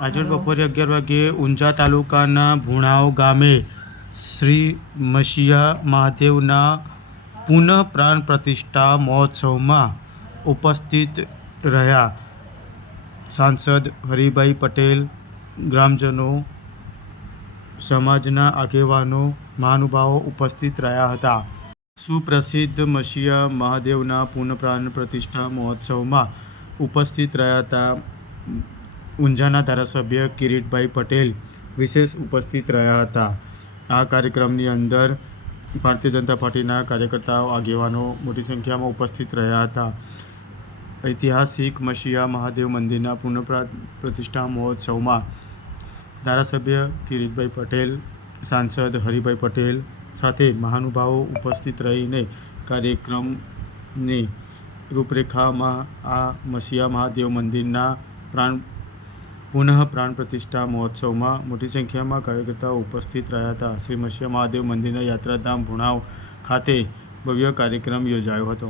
આજે બપોરે 11 વાગ્યે ઊંઝા તાલુકાના ભુણાવ ગામે શ્રી મસીહા મહાદેવના પુનઃ પ્રાણ પ્રતિષ્ઠા મહોત્સવમાં ઉપસ્થિત રહ્યા સાંસદ હરિભાઈ પટેલ, ગ્રામજનો, સમાજના આગેવાનો, મહાનુભાવો ઉપસ્થિત રહ્યા હતા. સુપ્રસિદ્ધ મસીહા મહાદેવના પુનઃ પ્રાણ પ્રતિષ્ઠા મહોત્સવમાં ઉપસ્થિત રહ્યા હતા. ઊંઝાના ધારાસભ્ય કિરીટભાઈ પટેલ વિશેષ ઉપસ્થિત રહ્યા હતા. આ કાર્યક્રમની અંદર ભારતીય જનતા પાર્ટીના કાર્યકર્તાઓ, આગેવાનો મોટી સંખ્યામાં ઉપસ્થિત રહ્યા હતા. ઐતિહાસિક મસીહા મહાદેવ મંદિરના પુનઃ પ્રતિષ્ઠા મહોત્સવમાં ધારાસભ્ય કિરીટભાઈ પટેલ, સાંસદ હરિભાઈ પટેલ સાથે મહાનુભાવો ઉપસ્થિત રહીને કાર્યક્રમની રૂપરેખામાં આ મસીહા મહાદેવ મંદિરના પુનઃ પ્રાણ પ્રતિષ્ઠા મહોત્સવમાં મોટી સંખ્યામાં કાર્યકર્તાઓ ઉપસ્થિત રહ્યા હતા. શ્રી મસીહા મહાદેવ મંદિરના યાત્રાધામ ભુણાવ ખાતે ભવ્ય કાર્યક્રમ યોજાયો હતો.